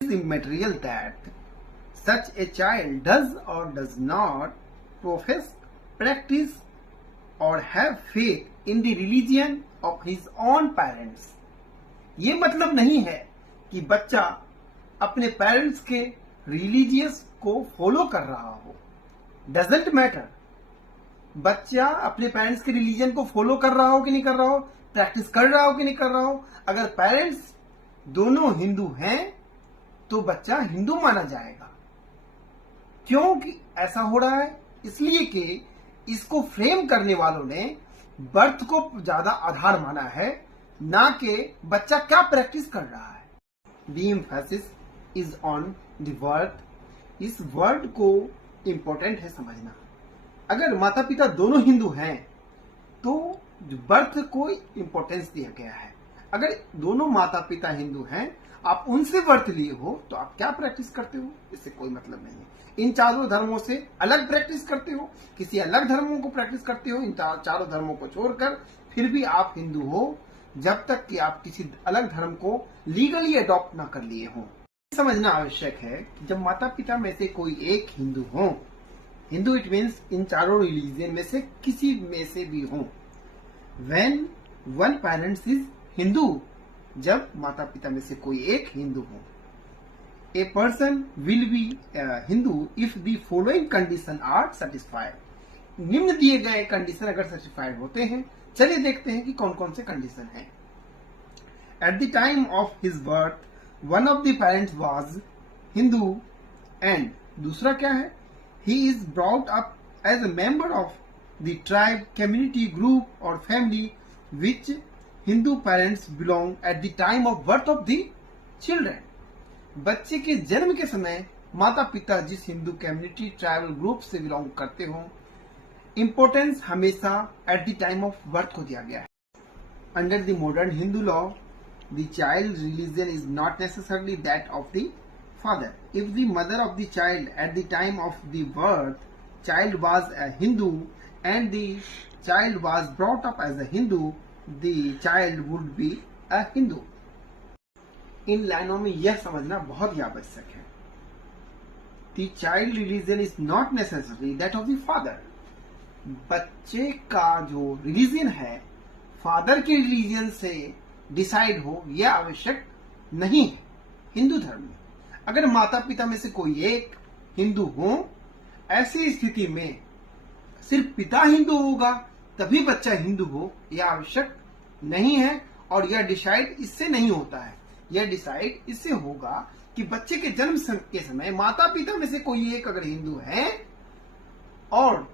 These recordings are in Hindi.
is immaterial that such a child does or does not profess, practice or have faith in the religion of his own parents. ये मतलब नहीं है कि बच्चा अपने पेरेंट्स के रिलीजियस को फॉलो कर रहा हो. Doesn't matter. बच्चा अपने पेरेंट्स के रिलीजन को फॉलो कर रहा हो कि नहीं कर रहा हो, प्रैक्टिस कर रहा हो कि नहीं कर रहा हो, अगर पेरेंट्स दोनों हिंदू हैं तो बच्चा हिंदू माना जाएगा. क्योंकि ऐसा हो रहा है इसलिए कि इसको फ्रेम करने वालों ने बर्थ को ज्यादा आधार माना है, ना कि बच्चा क्या प्रैक्टिस कर रहा है. The emphasis is on the word. इस वर्ड को इंपॉर्टेंट है समझना. अगर माता पिता दोनों हिंदू हैं तो बर्थ को इंपॉर्टेंस दिया गया है. अगर दोनों माता पिता हिंदू हैं, आप उनसे बर्थ लिए हो तो आप क्या प्रैक्टिस करते हो, इससे कोई मतलब नहीं है. इन चारों धर्मों से अलग प्रैक्टिस करते हो, किसी अलग धर्मों को प्रैक्टिस करते हो, इन चारों धर्मों को छोड़कर, फिर भी आप हिंदू हो जब तक कि आप किसी अलग धर्म को लीगली अडॉप्ट ना कर लिए हो. समझना आवश्यक है कि जब माता पिता में से कोई एक हिंदू हो, हिंदू इट मीन्स इन चारों रिलीजन में से किसी में से भी हो. When one parents is Hindu, जब माता पिता में से कोई एक हिंदू हो, a person will be Hindu if the following condition are satisfied. निम्न दिए गए कंडीशन अगर सेटिस्फाइड होते हैं, चलिए देखते हैं कि कौन कौन से कंडीशन हैं. At the time of his birth one of the parents was Hindu and दूसरा क्या है, he is brought up as a member of the tribe, community, group or family which Hindu parents belong at the time of birth of the children. बच्चे के जन्म के समय माता पिता जिस हिंदू कम्युनिटी, ट्राइबल ग्रुप से बिलोंग करते हो, इंपॉर्टेंस हमेशा at the time of birth को दिया गया है. Under the modern Hindu law the child religion is not necessarily that of the father. If the mother of the child at the time of the birth child was a Hindu and the child was brought up as a Hindu, the child would be a Hindu. इन लाइनों में यह समझना बहुत ही आवश्यक है. The child religion is not necessarily that of the father. बच्चे का जो रिलीजन है फादर के रिलीजन से डिसाइड हो यह आवश्यक नहीं है हिंदू धर्म में. अगर माता पिता में से कोई एक हिंदू हो, ऐसी स्थिति में सिर्फ पिता हिंदू होगा तभी बच्चा हिंदू हो यह आवश्यक नहीं है. और यह डिसाइड इससे नहीं होता है. यह डिसाइड इससे होगा कि बच्चे के जन्म के समय माता पिता में से कोई एक अगर हिंदू है और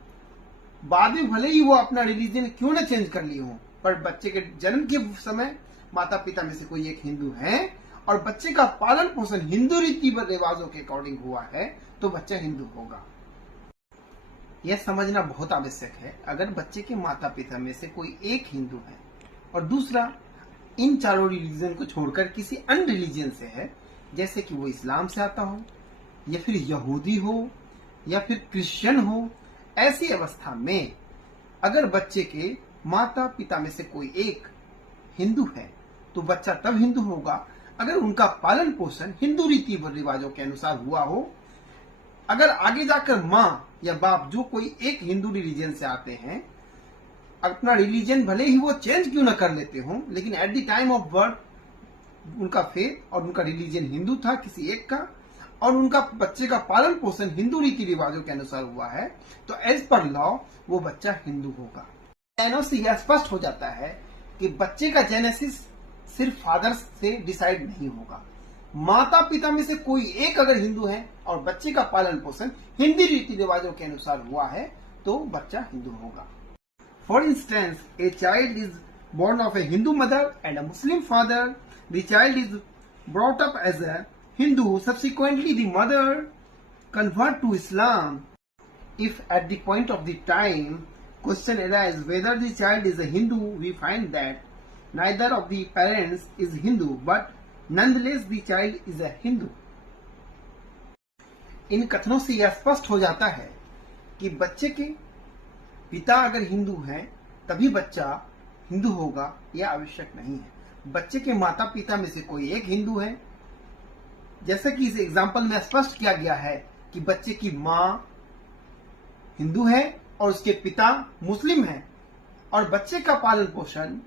बाद में भले ही वो अपना रिलीजन क्यों ना चेंज कर लिए हो, पर बच्चे के जन्म के समय माता पिता में से कोई एक हिंदू है और बच्चे का पालन पोषण हिंदू रीति रिवाजों के अकॉर्डिंग हुआ है तो बच्चा हिंदू होगा. यह समझना बहुत आवश्यक है. अगर बच्चे के माता पिता में से कोई एक हिंदू है और दूसरा इन चारों रिलीजन को छोड़कर किसी अन्य रिलीजन से है, जैसे कि वो इस्लाम से आता हो या फिर यहूदी हो या फिर क्रिश्चियन हो, ऐसी अवस्था में अगर बच्चे के माता पिता में से कोई एक हिंदू है तो बच्चा तब हिंदू होगा अगर उनका पालन पोषण हिंदू रीति रिवाजों के अनुसार हुआ हो. अगर आगे जाकर माँ या बाप जो कोई एक हिंदू रिलीजन से आते हैं, अपना रिलीजन भले ही वो चेंज क्यों न कर लेते हो, लेकिन at the time of birth उनका फेथ और उनका रिलीजन हिंदू था किसी एक का, और उनका बच्चे का पालन पोषण हिंदू रीति रिवाजों के अनुसार हुआ है, तो एज पर लॉ वो बच्चा हिंदू होगा. लाइनों से यह स्पष्ट हो जाता है कि बच्चे का जेनेसिस सिर्फ फादर से डिसाइड नहीं होगा. माता पिता में से कोई एक अगर हिंदू है और बच्चे का पालन पोषण हिंदी रीति रिवाजों के अनुसार हुआ है तो बच्चा हिंदू होगा. For instance, a child is born of a Hindu mother and a Muslim father. The child is brought up as a Hindu. Subsequently the mother convert to Islam. If at the point of the time question arise whether the child is a Hindu, we find that neither of the parents is Hindu, but nonetheless the child is a Hindu. इन कथनों से यह स्पष्ट हो जाता है कि बच्चे के पिता अगर हिंदू हैं तभी बच्चा हिंदू होगा, यह आवश्यक नहीं है. बच्चे के माता पिता में से कोई एक हिंदू है जैसे कि इस एग्जाम्पल में स्पष्ट किया गया है कि बच्चे की माँ हिंदू है और उसके पिता मुस्लिम हैं और बच्चे का पालन पोषण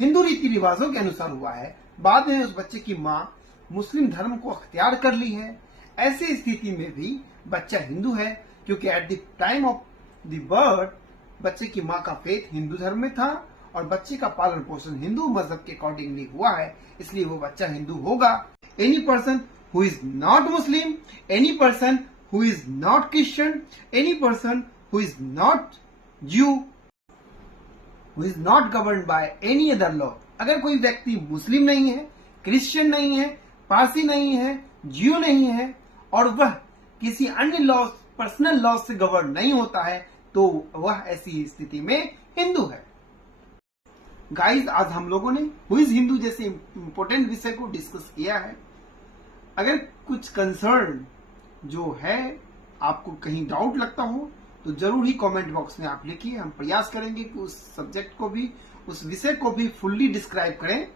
हिंदू रीति रिवाजों के अनुसार हुआ है। बाद में उस बच्चे की माँ मुस्लिम धर्म को अख्तियार कर ली है। ऐसी स्थिति में भी बच्चा हिंदू है, क्योंकि at the time of the birth बच्चे की माँ का फेथ हिंदू धर्म में था और बच्चे का पालन पोषण हिंदू मजहब के अकॉर्डिंगली हुआ है, इसलिए वो बच्चा हिंदू होगा। Any person who is not Muslim, any person who is not Christian, any person who is not Jew, who is not governed by any other law. अगर कोई व्यक्ति मुस्लिम नहीं है, क्रिश्चियन नहीं है, पारसी नहीं है, ज्यू नहीं है और वह किसी अन्य लॉ, पर्सनल लॉ से गवर्न नहीं होता है, तो वह ऐसी स्थिति में हिंदू है। गाइस, आज हम लोगों ने हु इज हिंदू जैसे इंपॉर्टेंट विषय को डिस्कस किया है। अगर कुछ कंसर्न जो है, आपको कहीं डाउट लगता हो तो जरूर ही कमेंट बॉक्स में आप लिखिए। हम प्रयास करेंगे कि उस सब्जेक्ट को भी, उस विषय को भी फुल्ली डिस्क्राइब करें।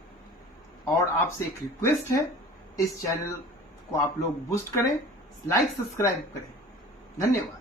और आपसे एक रिक्वेस्ट है, इस चैनल को आप लोग बूस्ट करें, लाइक सब्सक्राइब करें। धन्यवाद।